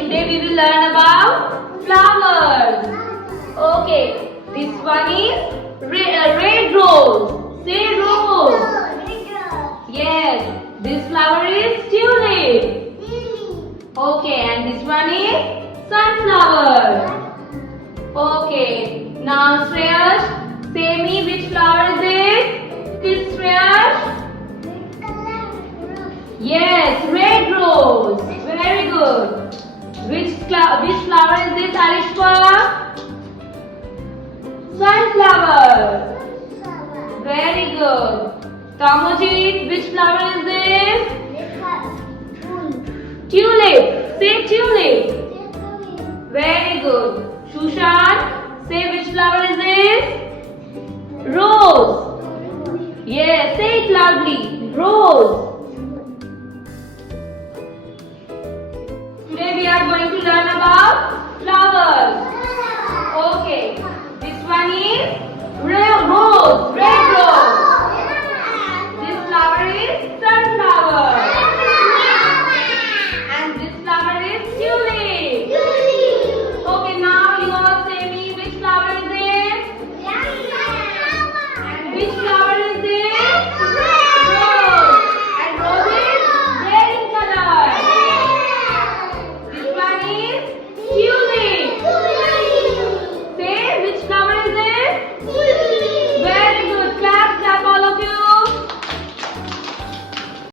today we will learn about flowers. Okay, this one is red rose. Say rose. Yes, this flower is tulip. Okay, and this one is sunflower. Okay, now Shreyash, say me which flower is it? This Shreyash? Yes, red rose. Very good. Which flower is this, Arishwa? Sunflower. Very good. Kamojit, which flower is this? Tulip. Say tulip. Very good. Shushan, say which flower is this? Rose. Yes, say it loudly. Rose.